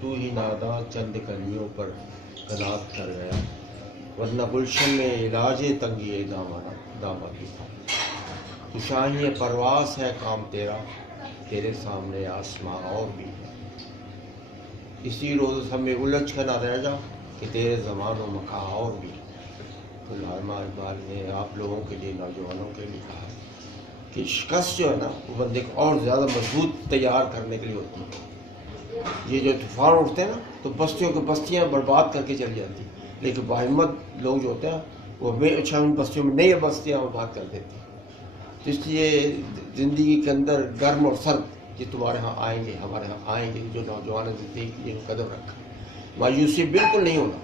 تو ہی نادا چند کلیوں پر قناعت کر گیا، ورنہ گلشن میں علاج تنگی دامہ کی تھا۔ تو شاہی پرواز ہے کام تیرا، تیرے سامنے آسماں اور بھی ہے۔ اسی روز ہمیں الجھ کر نہ رہ جا کہ تیرے زمان و مکان اور بھی ہے۔ تو علامہ اقبال نے آپ لوگوں کے لیے، نوجوانوں کے لیے کہا کہ شکست جو ہے نا وہ بندے کو اور زیادہ مضبوط تیار کرنے کے لیے ہوتی ہے۔ یہ جو طوفان اٹھتے ہیں نا تو بستیوں کی بستیاں برباد کر کے چلی جاتی ہیں، لیکن باہمت لوگ جو ہوتے ہیں وہ بے اچھا ان بستیوں میں نئی بستیاں برباد کر دیتی ہیں۔ تو اس لیے زندگی کے اندر گرم اور سرد یہ تمہارے ہاں آئیں گے، ہمارے ہاں آئیں گے۔ جو نوجوان زندگی کی جن قدم رکھا، مایوسی بالکل نہیں ہونا،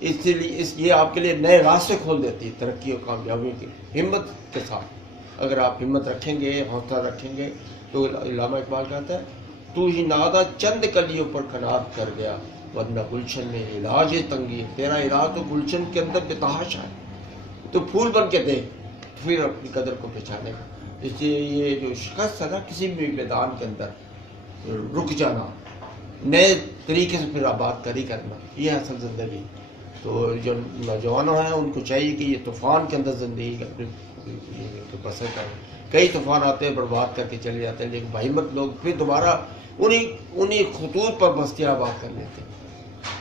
اس لیے یہ آپ کے لیے نئے راستے کھول دیتی ہے ترقی اور کامیابی کے، ہمت کے ساتھ۔ اگر آپ ہمت رکھیں گے، حوصلہ رکھیں گے، تو علامہ اقبال کہتا ہے تو ہی نادا چند کلیوں پر قناعت کر گیا، ورنہ گلشن میں علاج تنگی، تیرا علاج تو گلشن کے اندر بتحاشا ہے، تو پھول بن کے دیکھ، پھر اپنی قدر کو پہچانے گا۔ اس لیے یہ جو شکست ہے نا کسی بھی میدان کے اندر رک جانا، نئے طریقے سے پھر آباد کاری کرنا، یہ اصل زندگی۔ تو جو نوجوان ہیں ان کو چاہیے کہ یہ طوفان کے اندر زندگی اپنی بسر کریں۔ کئی طوفان آتے ہیں برباد کر کے چلے جاتے ہیں، لیکن بہیمت لوگ پھر دوبارہ انہی خطوط پر بستیاں آباد کر لیتے ہیں۔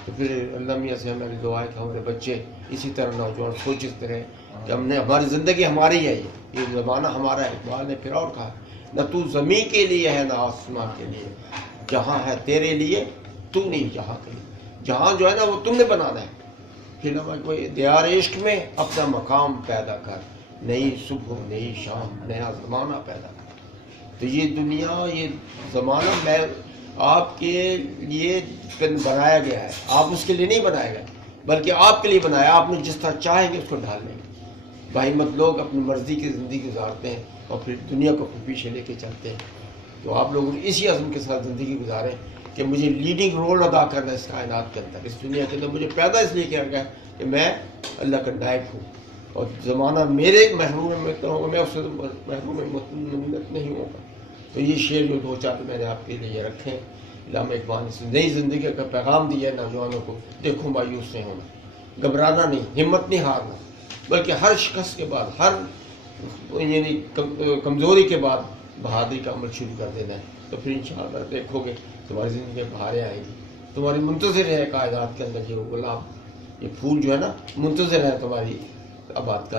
تو پھر اللہ میاں سے ہماری دعا ہے کہ ہمارے بچے اسی طرح نوجوان سوچتے رہیں کہ ہماری زندگی ہماری ہے، یہ زمانہ ہمارا ہے۔ اقبال نے پھر اور کہا نہ تو زمین کے لیے ہے نہ آسمان کے لیے، جہاں ہے تیرے لیے تو نہیں جہاں کے لیے، جہاں جو ہے نا وہ تم نے بنانا ہے۔ پھر کوئی دیار عشق میں اپنا مقام پیدا کر، نئی صبح نئی شام نیا زمانہ پیدا کر۔ تو یہ دنیا، یہ زمانہ میں آپ کے لیے بنایا گیا ہے، آپ اس کے لیے نہیں بنایا گیا بلکہ آپ کے لیے بنایا، آپ نے جس طرح چاہیں گے اس کو ڈھال لیں گے۔ بہیمت لوگ اپنی مرضی کی زندگی گزارتے ہیں اور پھر دنیا کو پیچھے لے کے چلتے ہیں۔ تو آپ لوگ اسی عزم کے ساتھ زندگی گزاریں کہ مجھے لیڈنگ رول ادا کرنا ہے اس کائنات کے اندر، اس دنیا کے اندر مجھے پیدا اس لیے کیا گیا کہ میں اللہ کا نائب ہوں، اور زمانہ میرے محروم میں ہوگا، میں اس سے محروم نہیں ہوگا۔ تو یہ شعر جو دو چار میں نے آپ کے لیے رکھے ہیں، علامہ اقبال نے نئی زندگی کا پیغام دیا ہے نوجوانوں کو۔ دیکھو مایوس نہیں ہونا، گھبرانا نہیں، ہمت نہیں ہارنا، بلکہ ہر شکست کے بعد، ہر یعنی کمزوری کے بعد بہادری کا عمل شروع کر دینا ہے۔ تو پھر انشاءاللہ دیکھو گے تمہاری زندگی میں بہاریں آئیں گی، تمہاری منتظر ہے کائنات کے اندر یہ گلاب، یہ پھول جو ہے نا منتظر ہے تمہاری آباد کا۔